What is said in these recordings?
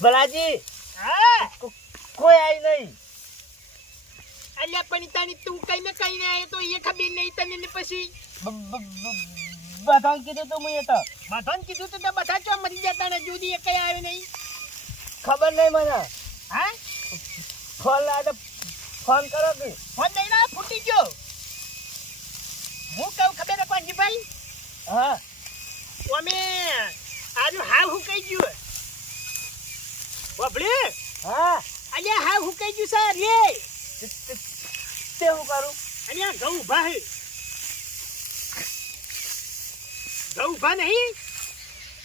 ભલાજી હા કોઈ આવી નહીં. અલ્યા પણ તાની તું કઈ ને કઈ ને આયો તો એ ખબર નહીં તને ને પછી બધાને કીધું તું મેં તો. બધાને કીધું તો બધા ચો મરી જતા ને જુદી એ કઈ આવ્યો નહીં. ખબર નહીં મને. હા ફોન લાવે તો ફોન કરો કે. ફોન નહીં ના ફૂટી ગયો. હું કહું ખબર હે પાંજીભાઈ હા અમે આજુ હાવ હુકાઈ ગયું બાબલે. હા અલ્યા હાવ હુકાઈ ગયું સર રે. તે હું કરું. અલ્યા ઘઉં ઉભા હે. ઘઉં ઉભા નહીં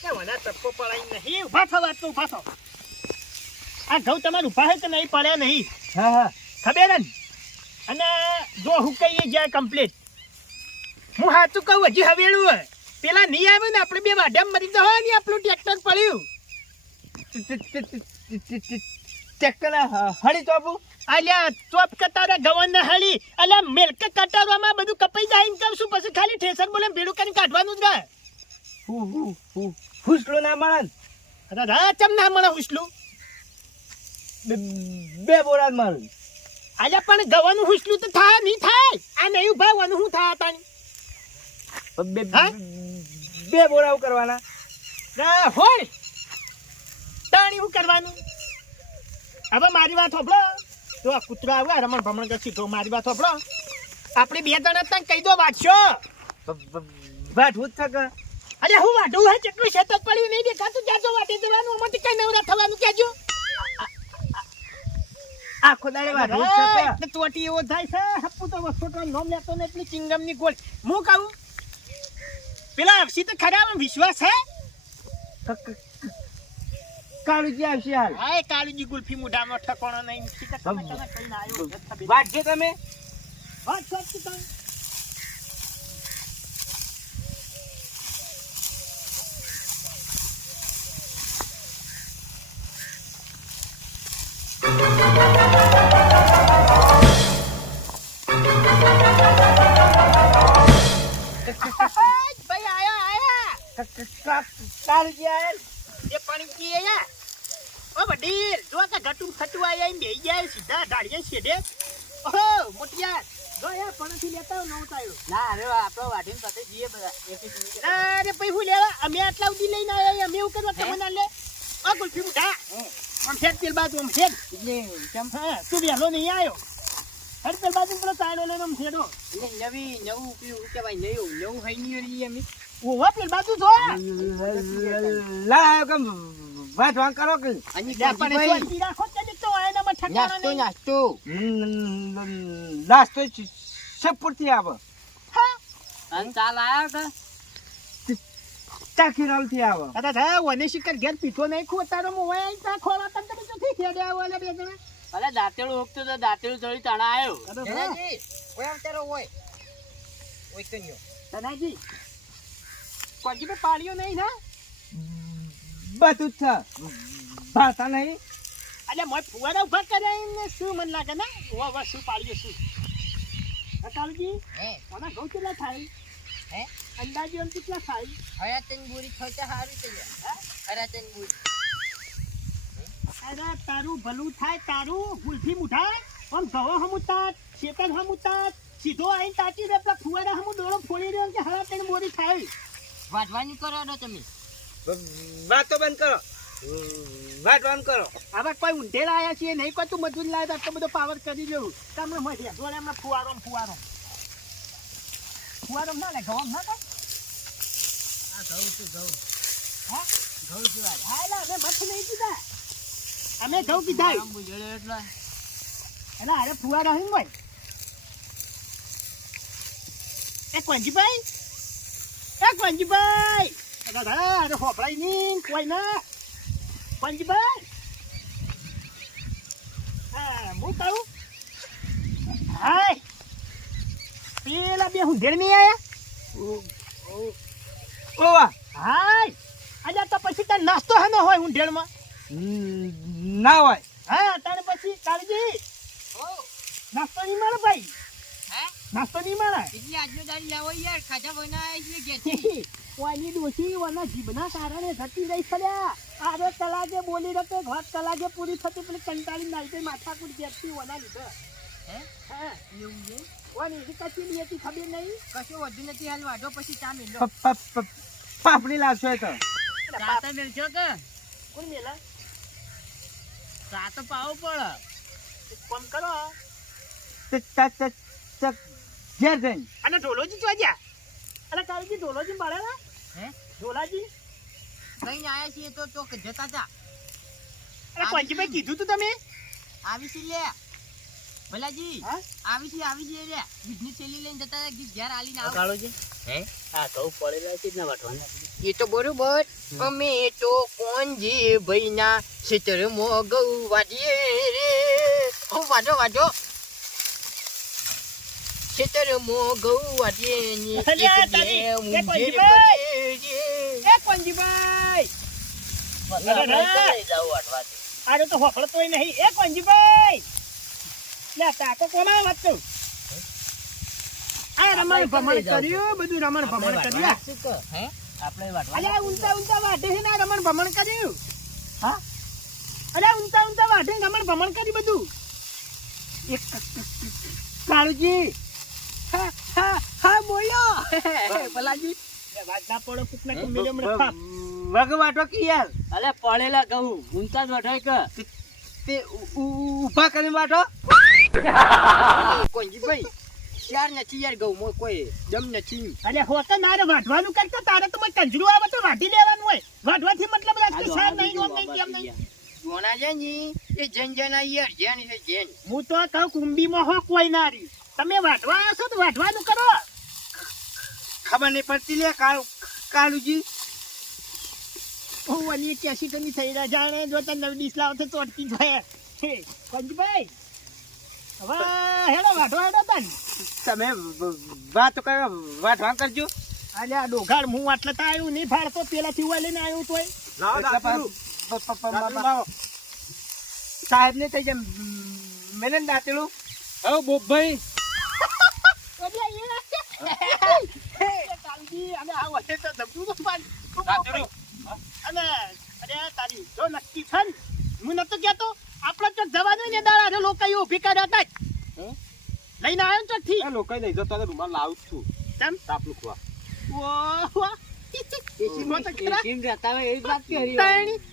કે વના તપકો પડાઈ નહીં. ઉભા થવા તો ઉભા થો. આ ઘઉં તમારું ઉભા હે કે નહીં પડ્યા નહીં હા હા ખબર હે ને. અને જો હુકાઈ જાય કમ્પ્લીટ. હું સાચું કહું હજી હવેલું હે. પેલા નહીં આવ્યું ને આપણે બે વાઢામાં મરી જવા ને આપણું ટ્રેક્ટર પડ્યું. ટ્રેક્ટર હળી ચોપું. અલ્યા ચોપ કટારા ગવન હળી અલ્યા મેલક કટારવામાં બધું કપાઈ જાય ને કહું છું પછી ખાલી ઠેસર બોલે ભેડું કરીને કાઢવાનું જ રહે. હુસલો ના મળે ને. અરે રા ચમ ના મળે હુસલું. બે બોરા મારું. અલ્યા પણ ગવાનું હુસલું તો થાય નહીં થાય. આ નહીં ઉભાવાનું શું થાય તાણી. હા? બે બોરા કરવાના. હોય તાણી શું કરવાનું. હવે મારી વાત હોભળો. તો આ કૂતરો આવ્યો રમણ ભમણ કે સીધો મારી વાત હોભળો. આપણે બે જણા તને કહી દો વાંચશો. વાઢવું જ થકે. અરે હું વાઢું હે કેટલું શેતક પડ્યું નહીં દેખાતું. જાજો વાટી દેવાનું અમારથી કઈ નવરા થવાનું કહેજો. આખો દાડે વાઢવું જ થકે. એટલે તોટી એવો થાય છે હપ્પુ તો વસોટો નોમ લેતો ને એટલી ચિંગમની ગોળ. હું કહું પેલા અવસી તો ખરા વિશ્વાસ હે. કાળુજી આવશે હાલ. હા કાળુજી ગુલ્ફી મુઢામાં ઠકોણો નહીં. વાઢજો તમે. વાત સાચી તમે. ભાઈ આયા કાળુજી આયેલ. એ પાણી પીએ યા. ઓ વડીલ જો કે ઘટું ખટું આયા એમ બેહી જાય સીધા ઢાળીએ છેડે. ઓહો મોટિયા જો યા પાણીથી લેતા ન ઉતાર્યો. ના અરે આપણો વાઢીને સાથે જઈએ બધા. અરે ભાઈ હું લેવા અમે આટલા ઉડી લઈને આયા અમે એવું કરવા તમને લે. ઓ ગુલ્ફી મુઢા આમ ફેક પેલ બાજુ આમ ફેક. હા તું વહેલો નહીં આવ્યો. હર પેલ બાજુ પેલો ચાયડો લઈને આમ ફેડો. નવું પીવું કે ભાઈ નવું હઈ નહીં અમે. ઓહો પેલ બાજુ જો લા કેમ વાઢવા કરો કે. રાખો તે તો આયનામાં ઠકાણા નહીં. નાસ્તો સપૂરથી આવે. હા અને ચાલ આયા કે ચાખીરાલ થી આવે. અરે જા વને શિકર ઘેર પીઠો નહીં ખોતારો મોય આઈ તા ખોળા તમ તમે ચોથી ખેડે આવાલે બે જણા. અરે દાંતેડું હોકતો તો દાંતેડું ચડી તાણા આવ્યો. ધનાજી ઓય આમ તેરો હોય ઓય કન્યો ધનાજી કોજી પે પાડ્યો નહીં ના. બધું જ છે ભાતા નહીં. અલે મોય ફુવારા ઉભા કરાઈને શું મન લાગે ને વા શું પાડ્યો શું. અકાલજી મને ઘઉં કેટલા થાય હે અંદાજી આમ કેટલા થાય. હયા તેન પૂરી થતા હારી થઈ જાય. હરા તેન પૂરી. અરે તારું ભલું થાય તારું ગુલ્ફી મુઠા આમ ગવો હમુતા શેતર હમુતા સીધો આઈને તાચી દે પેલા ફુવારા હમુ ડોળો ફોડી દે કે હરા તેન બોરી થાય. વાટવાની કરો ને તમે. વાતો બંધ કરો. વાટવાનું કરો. હવે કોઈ ઊંધેડા આયા છીએ નહીં કોઈ તું મજૂર લાવે આટલો બધો પાવર કરી લેવું તમને મળે જોડે હમણાં ફુવારો ના લે ઘઉં ના કર. આ ઘઉં તું ઘઉં. હા ઘઉં તું આ. હા એટલે અમે મઠ નહીં પીધા અમે ઘઉં પીધા આમ બુજળે એટલે એટલે અરે ફુવારો હે ભાઈ. એ કોંજીભાઈ અરે હોપડાઈ નહીં કોઈ ના કોંજીભાઈ. હા હું કહું હાય પેલા બે ઊંધેડ નહીં આયા. ઓવા હાય અલ્યા તો પછી તાર નાસ્તો હે ન હોય ઊંધેડમાં. ના હોય. હા તારે પછી કાળજી નાસ્તો નહીં મળે ભાઈ. નાસ્તો નહીં મળે. એટલે આજનો દાડી લાવો યાર ખાજા બના આવી ગયો કે ઓની ડોસી ઓના જીભના કારણે જતી રહી પડ્યા. અરે કલાકે બોલી રહ્યો ઘર કલાકે પૂરી થતી પેલી કંટાળી નાઈ માથાકૂટ બેસતી ઓના લીધે હે હા એવું છે ઓની એવી કચી લી હતી ખબર નહીં કશું વધુ નથી હાલ વાઢો પછી ચા મેલો પાપડી લાવશો એ તો ચા તો મેલશો કે કોણ મેલા ચા તો પાવો પડે એક કામ કરો ઘેર જઈને અને ઢોલોજી ચોજ્યા અને કાળજી ઢોલોજી મળેલા હે ઢોલાજી કઈ આયા છીએ તો ચોક જતા તા અરે કોંજીભાઈ કીધું તું તમે આવી છે લે ભલાજી હા આવી છે રે બીજની થેલી લઈને જતા હતા ગીત ઘેર આલીને આવો કાળુજી હે આ ઘઉં પડેલા છે જ ના વાટવાના એ તો બરોબર અમે તો કોણજી ભાઈના ખેતરમાં ઘઉં વાઢીએ રે હો વાઢો ખેતરમાં ઘઉં વાઢીએ ને અલ્યા, એક બે તારી, એ મુંજે કોંજીભાઈ! બચે રે. એ કોંજીભાઈ આરે તો હોફળતોય નહીં એ કોંજીભાઈ લે તાકો કોમાં વાત કહું આ રમણ ભમણ કર્યું બધું રમણ ભમણ કર્યું હે આપણે વાટવા અલ્યા ઊંચા વાઢે છે ને આ રમણ ભમણ કર્યું હા અલ્યા ઊંચા વાઢે ને રમણ ભમણ કર્યું બધું એક કાળુજી હા હા હા બોલ્યો ભલાજી વાત ના પડો કુકના કે મેલે મને પાપ વગ વાટો કે યાર અલે પડેલા ઘઉં ઊંચા જ વઢાય કે તે ઊભા કરીને વાટો કોંજીભાઈ ચાર નથી યાર ઘઉં માં કોઈ દમ નથી અરે હોતા ના રે વાઢવાનું કરતા તારે તો મને કંજરું આવે તો વાઢી લેવાનું હોય વાઢવાથી મતલબ રાજકે સાર નહીં ઓમ નહીં કેમ નહીં જોણા છે ને એ જન યાર જેન છે જેન હું તો કહું કુંડીમાં હો કોઈ ના રહ્યું તમે વાઢવા આવશો તો વાઢવાનું કરો ખબર નહીં પડતી લે કાળુજી હું અને કેસી તો નહીં થઈ રહ્યા જાણે જો તને નવી ડીશ લાવો તો ચોટકી જાય કંજભાઈ હવે હેડો વાઢવા હેડો તન તમે વાતો કરો વાટવા કરજો આજે આ ડોઘાડ હું આટલે તો આવ્યું નહીં ફાડતો પેલાથી ઉવા લઈને આવ્યું તોય સાહેબ ને થઈ જાય મેને દાંતેલું હવે બોભાઈ કાલજી અને આ વચ્ચે તો ધમતું તો પાણી અને અરે તારી જો નક્કી છે ને હું નતો કહેતો આપણે તો જવાનું ને દાડા લોકો ઊભી કર્યા હતા લઈને આવ્યો ને ચોકથી લોકો લઈ જતો રૂમાલ લાવું છું કેમ તાપલું ખવા ઓહો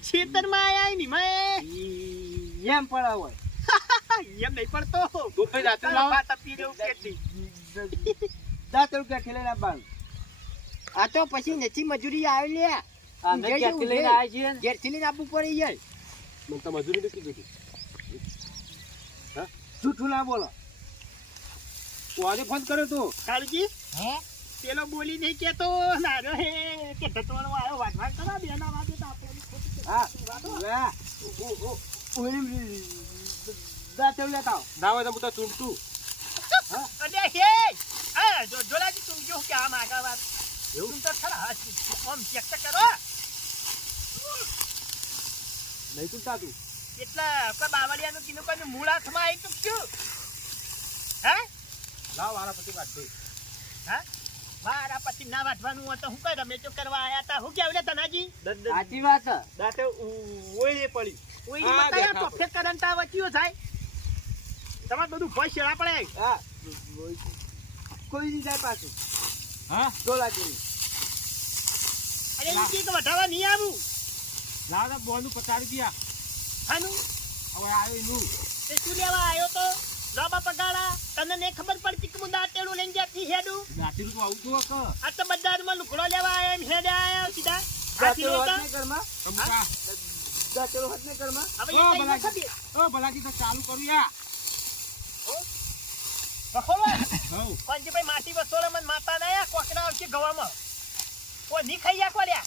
ખેતરમાં આયા ની મેં એમ પડા હોય એમ નહીં પડતો બોભાઈ દાંતેલું લાવો પાતા પી રહ્યું કેથી દાંતેલું ક્યાં ખેલે ના બાંધ આ તો પછી નથી મજૂરી આવે લે અમે ક્યાંથી લઈને આવ્યા છીએ ને? ઘેરથી લઈને આપવું પડે યાર મને તો મજૂરી નથી કીધું હા જૂઠું ના બોલો કોને ફોન કર્યો તું કાળજી હે પેલો બોલી નહીં કેતો ના રે કે ધતવાનો આવ્યો વાટવા કરા બેના વાગે તો આપણે હા દાંતેલું લેતા આવો ના હોય તો હું તો ચૂંટું અરે હે આ જોલાજી તું જો કે આમ આગળ વાત એવું તો ખરા હાચી આમ ચેક તો કરો નહીં ચૂંટા તું એટલા કોઈ બાવળિયાનું કીધું કોઈ મૂળ હાથમાં આવી ચૂક્યું હે લાવ વાળા પછી વાત થઈ હા મારા પછી ના વાટવાનું હોય તો હું કઈ રમે કરવા આયા હતા હું કેવું લે તનાજી સાચી વાત દાંતે ઓય પડી ઓઈ બતાયા તો ફેર કરંટ આવે કયો થાય તમારે બધું ભોય શેડા પડે હા કોઈ નહીં જાય પાછું હા ડોલા જેવી અરે ઈ કે વટાવા નહીં આવું લાવ ના બોનું 50 રૂપિયા હાનું હવે આવ્યો નું તે શું લેવા આવ્યો તો લોબા પગાડા તને નહીં ખબર પડતી કે હું દાંતેડું લઈને જતી હેડું દાંતેલું તો આવું તો આ તો બજારમાં લુકડો લેવા આયા એમ હેડે આયા સીધા હાથી નહોતા. દાંતેલું હાથ ને ઘરમાં હવે એ કઈ ન ખબર. ઓ ભલાકી તો ચાલુ કરું યા બખોલો. હઉ કોંજીભાઈ માટી વસોળે મને માતા ના આયા કોકરા આવશે ગવામાં કોઈ નહીં ખાઈ યા કોલ્યા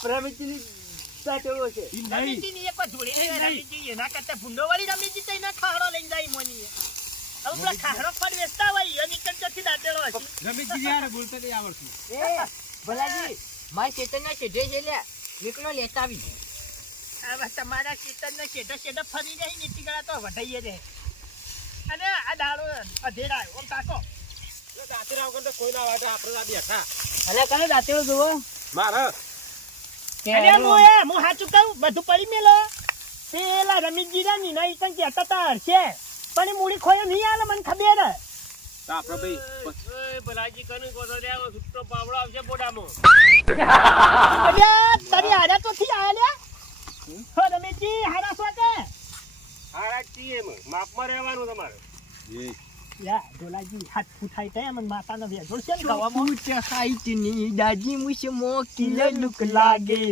પ્રમિતિની દાંતેલું છે ઈ નહીં રમીજીની એક વાર જોડે રમીજી એના કરતા ભૂંડો વાળી રમીજી તો એના ખાડો લઈને જાય મોની હવે પેલા ખાડો પર વેચતા હોય એની કરતાથી દાંતેડો હશે રમેશજી યાર બોલતા નહીં આવડતું એ ભલાજી મારી ચેતનના છેડે છે લે નીકળો લેતા આવી હવે તમારા ખેતરના શેઢા શેઢા ફરી રહી નીતિ ગળા તો વઢાઈએ રહે અને આ દાડો અધેરા આવ્યો ઓમ તાકો દાંતેરા વગર તો કોઈ ના વાટે આપણે આ બેઠા અલે કને દાંતેડો જોવો મારે હું સાચું કહું બધું પડી મેલો પેલા રમીજી ના ની નહીં કઈ કહેતા તા હશે પણ એ મૂડી ખોયો નહીં આલે મને ખબર હે. તો આપણે ભલાજી કને કોતો લે સુટ્ટો પાવડો આવશે બોડામાં. અલ્યા તારી હારા તો થી આયા હો રમીજી હારા છો કે હારા છીએ એમ માપમાં રહેવાનું તમારે. યા ડોલાજી હાથ ફૂટાઈ તે મને માતાનો વેજોડ છે ને ગવામાં હાઈટની દાદી મુશ મોકીલે લુક લાગે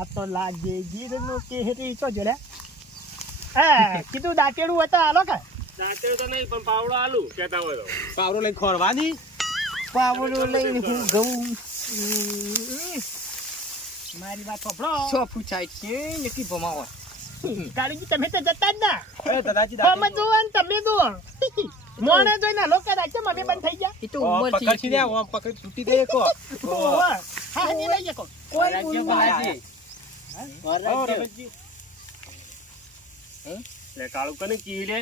આ તો લાગે ગીરનો કેહરી તો જોડે કીધું દાંતેડું હોય તો હાલો કે દાંતે તો નહીં પણ પાવડો આલુ કહેતા હોય તો. પાવરો લઈને ખોરવાની પાવડો લઈને હું ઘઉં મારી વાત સાંભળો 100 ફૂટ છે નક્કી ભમાવો. કાળજી તમે તો જતા જ ના એ દાદાજી તમે જુઓ ને તમે જુઓ મોણે જોઈને લોકો રાખે મમ્મી બંધ થઈ ગયા એ તો ઓમ ઉંમર પકડશી ને ઓમ પકડી છૂટી દે કો ઓવા હા ની લઈ જકો કોઈ રાજ્ય બોલવું ભલાજી. નહીં. ઓ રમેશજી લે કાળુ કને કી લે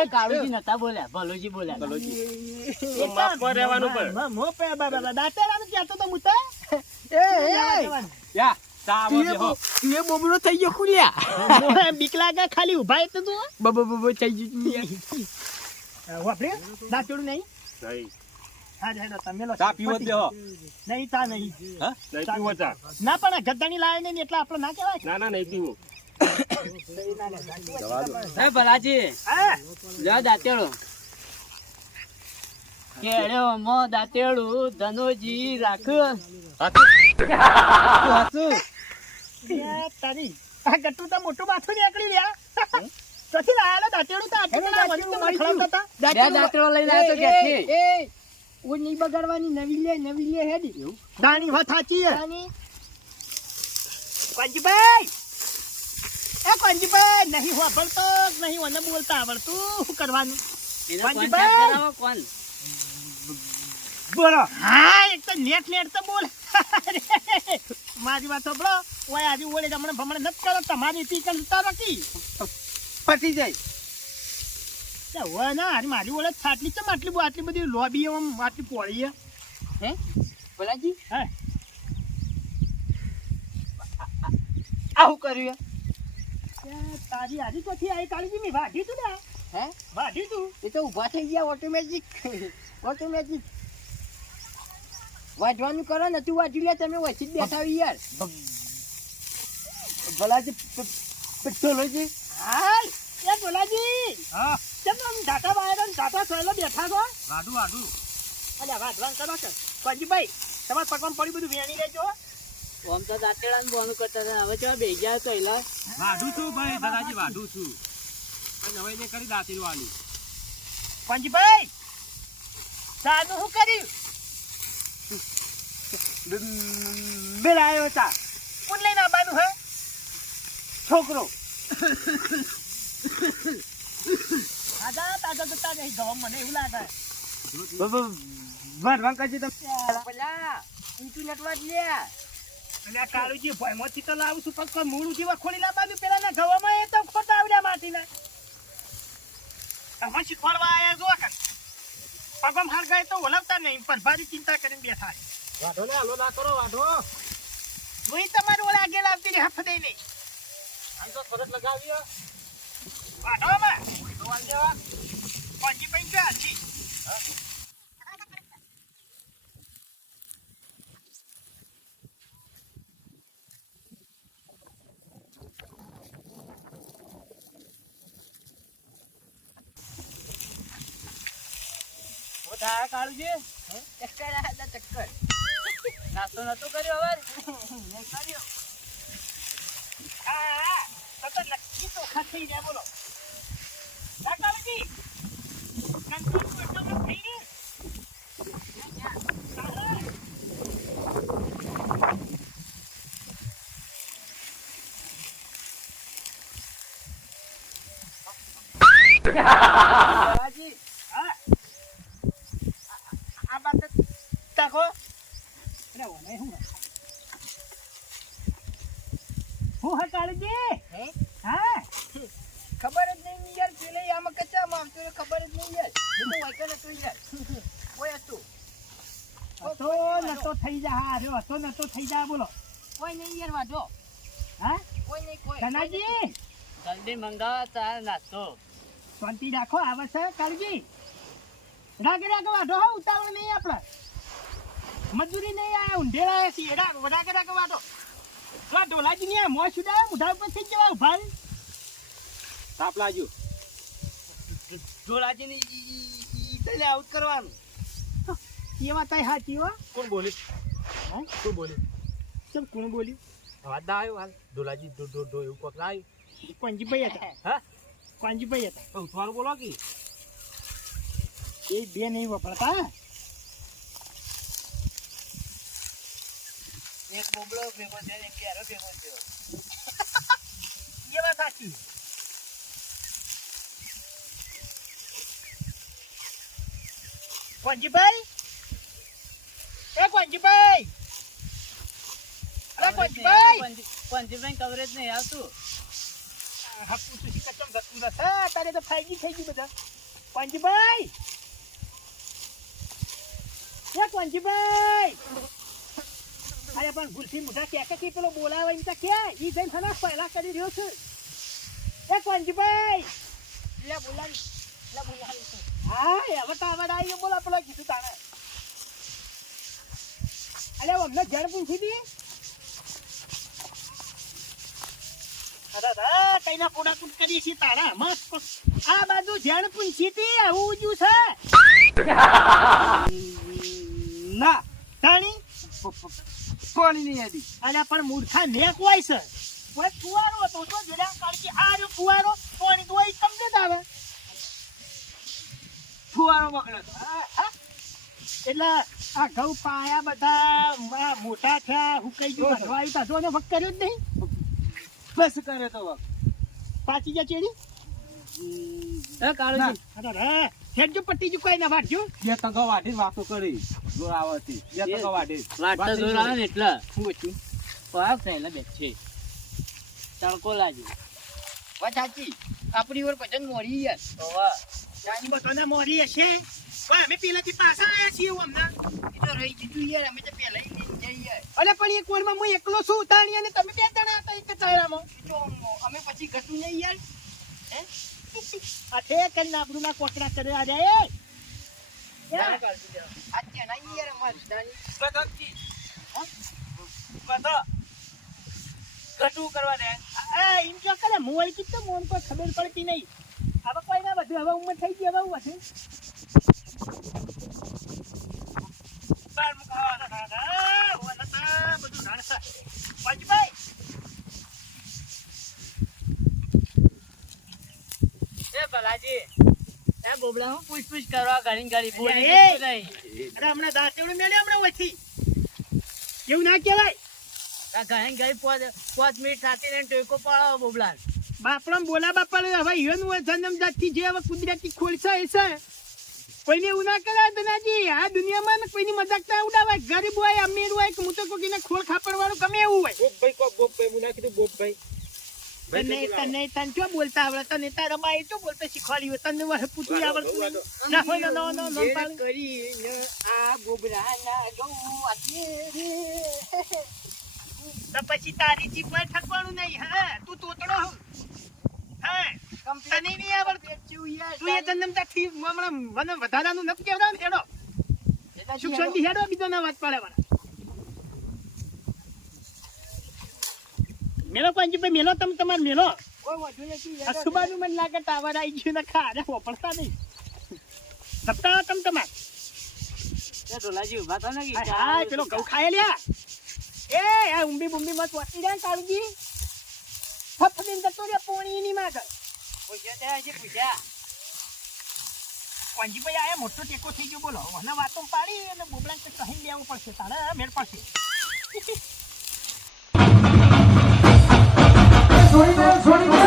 એ કાળુજી નતા બોલ્યા ભલોજી બોલ્યા. ભલોજી તો માપમાં રહેવાનું પણ. દાંતેડાનું કહેતો તો મુતા યા સાવો બેહો તું એ બોબડો થઈ ગયો ખુલ્યા બીક લાગે ખાલી ઉભા એટલે તું બબ થઈ ગયું. વાપરે દાંતેડું નહીં નહીં હા હેડો તમે લો ચા પીવો જ બેહો નહીં તા નહીં હા નહીં પીવો ચા. ના પણ આ ગદ્દાની લાવે નહીં એટલે આપણે ના કહેવાય ના ના નહીં પીવું. જવા દો હે ભલાજી હા જા દાંતેડો કેળ્યો મો દાંતેડું ધનોજી રાખ. તારી આ ગટ્ટુ તો મોટું માથું નીકળી રહ્યા પછી લાયેલો દાંતેડું તો આટલું બધા વળી તો મને ખવડાવતા હતા. બે દાંતેડો લઈને આવ્યો તો ઘેરથી. એ ઓ નહીં બગાડવાની નવી લે હેડી દાણી વાત સાચી છે દાની કોંજીભાઈ એ કોંજીભાઈ નહીં વાપરતો નહીં મને બોલતા આવડતું શું કરવાનું એને કોણ કોણ ભાઈ? સાફ કરાવો કોણ બોલો હા એક તો નેટ તો બોલ મારી વાત સાંભળો ઓય આજે ઓળે હમણાં ભમણે નથી કરો તમારી તી કરતા નથી પટી જાય તે હોય ના હારી મારી ઓળે છાટલી છે આટલી બધી લોબી આમ આટલી પોળી છે હે ભલાજી હે આવું કર્યું તારી હારી તો થી આવી કાળજી ની વાઢી તું ને હે વાઢી તું એ તો ઊભા થઈ ગયા ઓટોમેટિક વાંચવાનું કરો ને તું વાંચી લે તમે વચ્ચે જ બેઠા હોય યાર ભલાજી પેટ્રોલોજી હાલ એ બોલાજી હા કેમ આમ ઢાકા વાયરો ને ઢાકા સોયલો બેઠા છો વાડું વાડું અલ્યા વાઢવાન કરો છો કોંજીભાઈ તમારે પગમાં પડી બધું વેણી લેજો આમ તો દાંતેડા ને બોનું કરતા હતા હવે ચા બે ગયા કઈલા વાડું છું ભાઈ દાદાજી વાડું છું અને હવે એને કરી દાંતીરું આલું કોંજીભાઈ સાનું શું કર્યું બિલ આવ્યો હતા કોણ લઈને આવવાનું હે છોકરો તાજા જતા રહી ગવા મને એવું લાગે વાડવાન કરજી તમે પેલા ઊંચું નટવા જ લે અલ્યા કાળુજી ભયમાંથી તો લાવું છું પણ કોઈ મૂળું જેવા ખોલી લાવવાનું પેલા ના ગવામાં એ તો ખોટા આવડ્યા માટીના તમે શીખવાડવા આયા જો કે પગમ હાર ગયે તો ઓલવતા નહીં પણ ભારી ચિંતા કરીને બેઠા વાડો ને હાલો ના કરો વાડો જોઈ તમારું ઓલા આગળ આવતી ને હફ દઈ નહીં આમ તો ફરક લગાવ્યો વાઢવામાં કોંજીભાઈ ક્યાં છે કાળુજી ચક્કર આવ્યા હતા ચક્કર નાસ્તો નતો કર્યો હવે નહીં કર્યો હા તો નક્કી તો ખાઈ જાય બોલો કાકાજી કંટ્રોલ પટમાં થઈ ગઈ ભલાજી હા આ બાત તાકો અરે ઓને હું હટાડજી હે હા ખબર જ નહીં યાર પેલે આમાં કચ્ચા માં આવતો ખબર જ નહીં યાર એ તો વાંચો નતો યાર કોઈ હતું નતો થઈ જા હાર્યો નતો થઈ જા બોલો કોઈ નહીં યાર વાઢો હા કોઈ નહીં કોઈ ધનાજી જલ્દી મંગાવો તાર નાસ્તો શાંતિ રાખો આવે છે કાળજી રાગે વાઢો હો ઉતાવળ નહીં આપણે મજૂરી નહીં આયા ઊંધેડા આયા છીએ રાગે વાઢો ઢોલાજી ને મોં સુડાવે મુઢા ઉપર થઈ જવા ઉભા રહી. તાપ લાગ્યો ઢોલાજીને ઈ તને આઉટ કરવાનું એ વાત સાચી હો કોણ બોલે હા? કોણ બોલે ચમ કોણ બોલ્યું અવાજ ના આવ્યો હાલ ડોલાજી ડો એવું કોક ના આવ્યું કોંજીભાઈ હતા હા કોંજીભાઈ હતા તો ઉઠવાનું બોલો કે એ બે નહીં વપરાતા એક બોબડો ભેગો થયો ને એક યારો ભેગો થયો એ વાત સાચી કોંજીભાઈ એ કોંજીભાઈ અરે કોંજીભાઈ પંજીભાઈ કવરેજ નહીં આવતું હાપુ સુશી કચમ ગતું નથી તારે તો ફાઈજી થઈ ગયું બધા કોંજીભાઈ એ કોંજીભાઈ અરે પણ ગુલફી મુઢા કે પેલો બોલાવે એમ તો કે ઈ જઈને થના પહેલા કરી રહ્યો છે એ કોંજીભાઈ લે બોલાવી હા હવે તો આવડ આવી ગયો બોલા પેલા કીધું તાણે અલે અમને જડ પૂછી દી અરે કઈના પોડા કૂટ કરી છે તારા મસ્ત આ બાજુ જડ પૂછી દી આવું ઉજ્યું છે ના તાણી પાણી નહીં આદી અલ્યા પણ મૂર્ખા નેક હોય છે કોઈ ફુવારો હતો તો જરા કાળજી આ રહ્યો ફુવારો પાણી તો હોય તમને જ આવે ફુવારો બગડ્યો તો એટલે આ ઘઉં પાયા બધા આ મોટા થયા હું કઈ ગયું ભરવા આવ્યું તાજો ને વખત કર્યો જ નહીં બસ કરે તો વખ પાછી જા ચેડી એ કાળુજી અરે હેડજો પટ્ટી જો કોઈ ના વાટજો બે તંગો વાઢી વાતો કરી જોર આવતી બે તંગો વાઢી વાટતા જોર આવે ને એટલે હું છું પાક થયેલા બે છે તડકો લાગ્યો વાત સાચી આપણી ઓર ભજન મોરી યાર વાહ નાની બતોને મોરી હશે ઓય અમે પેલાથી પાછા આયા છીએ હમણાં એ તો રહી દીધું યાર અમે તો પહેલા લઈને જઈએ અલે પણ એક કોરમાં હું એકલો છું ઉતાણી અને તમે બે જણા હતા એક ચાયરામાં તો અમે પછી ઘટું નહીં યાર હે આ તે કઈ નાબરૂ ના કોકડા કરે આ રે એ આજે નહીં યાર અમાર દાની કદકી કદ કટુ કરવા દે આ એમ જો કરે મોલ કીધું મોન કોઈ ખબર પડતી નહીં હવે કોઈ ના બધું હવે ઉંમર થઈ ગઈ હવે હું હશે બાર મુકાવા ના ઓનતા બધું ધાણસા પંચભાઈ એ ભલાજી એ બોબડા હું પૂછ કરવા ઘણી ઘણી બોલી એ! નહીં અરે હમણાં દાંતેવડું મેળ્યો હમણાં વચ્ચી એવું ના કહેવાય આ ઘણી ઘણી 5 મિનિટ થાતી ને ટેકો પાડો બોબલા બાપડા બોલા બાપા હવે ઈવન જન્મ જાતથી જે હવે કુદરતી ખોલશે એ છે કોઈને એવું ના કરાય ધનાજી આ દુનિયામાં ને કોઈની મજાક ના ઉડાવાય ગરીબ હોય અમીર હોય કે હું તો કોઈને ખોળ ખાપડ વાળું ગમે એવું હોય બોબભાઈ કો બોબભાઈ મુના કીધું બોબભાઈ તને તને શું બોલતા આવડે તને તારા બાઈ શું બોલતા શીખવાડ્યું તને વહે પૂછવું આવડતું નહીં. ના હોય નો નો નો જેને કરીને આ ગોબરાના ગૌ આજે રે તો પછી તારી જીભ પર ઠકવાનું નહીં હા તું તોતડો હું હા તને નહીં આવડતું તું એ જન્મ તાથી હમણાં મને વધારાનું નથી કહેવાનું હેડો સુખ શાંતિ હેડો બીજો ના વાત પડે મને મેલો કોંજીભાઈ મેલો તમે તમારે મેલો કોઈ વધુ નથી અસુબાનું મને લાગે ટાવર આવી ગયું ને ખારે વાપરતા નહીં સપ્તાહ તમ તમાર એ ઢોલાજી ઉભા થા ને કે હા પેલો ઘઉં ખાય લ્યા એ આ ઊંબી બુંબી મત વાટી જાય કાળજી ફફડીને જતો રે પોણી ની માગ પૂછ્યા ત્યાં હજી પૂછ્યા કોંજીભાઈ આયા મોટો ટેકો થઈ ગયો બોલો મને વાતો પાડી અને બોબડા કે કહી લેવું પડશે તારે મેળ પડશે છોડી દે